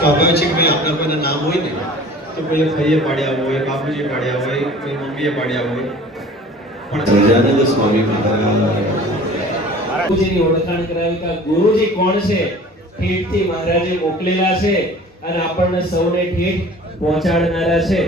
સ્વાભાવિક છે કે ભાઈ આપણા કોઈના નામ હોય ને તો કોઈ ભાઈએ પાડ્યા હોય, બાપુજીએ પાડ્યા હોય, કોઈ મમ્મીએ પાડ્યા હોય, પણ સજાનંદ સ્વામી બાપુજીની ઓળખાણ કરાવી કે ગુરુજી કોણ છે, ઠેઠથી મહારાજે મોકલેલા છે અને આપણને સૌને ઠેઠ પહોંચાડનારા છે.